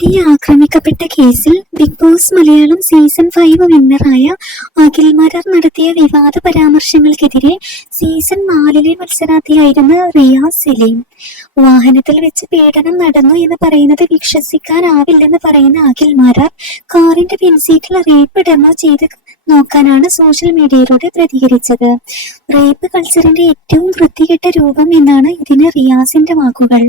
നടി ആക്രമിക്കപ്പെട്ട കേസിൽ ബിഗ് ബോസ് മലയാളം സീസൺ 5 വിന്നറായ അഖിൽ മാരാർ നടത്തിയ വിവാദ പരാമർശങ്ങൾക്കെതിരെ സീസൺ 4 മത്സരാർത്ഥിയായിരുന്ന റിയാസ് സലീം. വാഹനത്തിൽ വെച്ച് പീഡനം നടന്നു എന്ന് പറയുന്നത് വിശ്വസിക്കാനാവില്ലെന്ന് പറയുന്ന അഖിൽ മാരാർ കാറിന്റെ പിൻസീറ്റിൽ റേപ്പ് ഡെമോ ചെയ്ത് നോക്കാനാണ് സോഷ്യൽ മീഡിയയിലൂടെ പ്രതികരിച്ചത്. റേപ്പ് കൾച്ചറിന്റെ ഏറ്റവും വൃത്തികെട്ട രൂപം എന്നാണ് ഇതിന് റിയാസിന്റെ വാക്കുകൾ.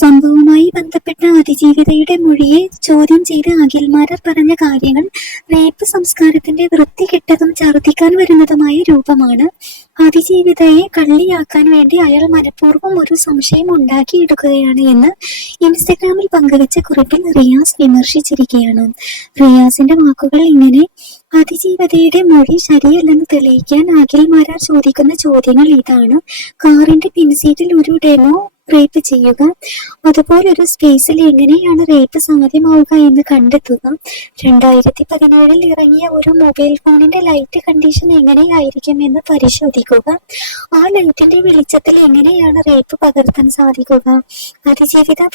സംഭവവുമായി ബന്ധപ്പെട്ട അതിജീവിതയുടെ മൊഴിയെ ചോദ്യം ചെയ്ത് അഖിൽ മാരാർ പറഞ്ഞ കാര്യങ്ങൾ റേപ്പ് സംസ്കാരത്തിന്റെ വൃത്തികെട്ടതും ഛർദ്ദിക്കാൻ വരുന്നതുമായ രൂപമാണ്. അതിജീവിതയെ കള്ളിയാക്കാൻ വേണ്ടി അയാൾ മനഃപൂർവ്വം ഒരു സംശയം ഉണ്ടാക്കിയെടുക്കുകയാണ് എന്ന് ഇൻസ്റ്റഗ്രാമിൽ പങ്കുവെച്ച കുറിപ്പിൽ റിയാസ് വിമർശിച്ചിരിക്കുകയാണ്. റിയാസിന്റെ വാക്കുകൾ ഇങ്ങനെ: അതിജീവിതയുടെ മൊഴി ശരിയല്ലെന്ന് തെളിയിക്കാൻ അഖിൽ മാരാർ ചോദിക്കുന്ന ചോദ്യങ്ങൾ ഇതാണ്. കാറിന്റെ പിൻസീറ്റിൽ ഒരു ഡെമോ റേപ്പ് ചെയ്യുക, അതുപോലൊരു സ്പേസിൽ എങ്ങനെയാണ് റേപ്പ് സാധ്യമാവുക എന്ന് കണ്ടെത്തുക, 2017 ഇറങ്ങിയ ഒരു മൊബൈൽ ഫോണിന്റെ ലൈറ്റ് കണ്ടീഷൻ എങ്ങനെയായിരിക്കും എന്ന് പരിശോധിക്കുക, ആ ലൈറ്റിന്റെ വെളിച്ചത്തിൽ എങ്ങനെയാണ് റേപ്പ് പകർത്താൻ സാധിക്കുക, അതിജീവിത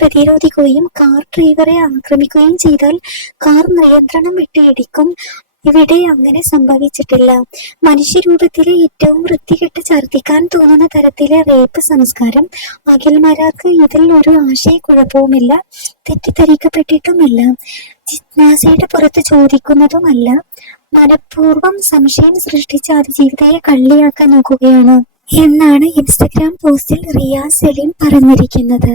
പ്രതിരോധിക്കുകയും കാർ ഡ്രൈവറെ ആക്രമിക്കുകയും ചെയ്താൽ കാർ നിയന്ത്രണം വിട്ട് ഇടിക്കും. ഇവിടെ അങ്ങനെ സംഭവിച്ചിട്ടില്ല. മനുഷ്യരൂപത്തിലെ ഏറ്റവും വൃത്തികെട്ട ഛർദ്ദിക്കാൻ തോന്നുന്ന തരത്തിലെ റേപ്പ് സംസ്കാരം. അഖിൽ മാരാർക്ക് ഇതിൽ ഒരു ആശയക്കുഴപ്പവുമില്ല, തെറ്റിദ്ധരിക്കപ്പെട്ടിട്ടുമില്ല, ജിജ്ഞാസയുടെ പുറത്ത് ചോദിക്കുന്നതുമല്ല. മനഃപൂർവ്വം സംശയം സൃഷ്ടിച്ച അതിജീവിതയെ കള്ളിയാക്കാൻ നോക്കുകയാണ് എന്നാണ് ഇൻസ്റ്റഗ്രാം പോസ്റ്റിൽ റിയാസ് സലീം പറഞ്ഞിരിക്കുന്നത്.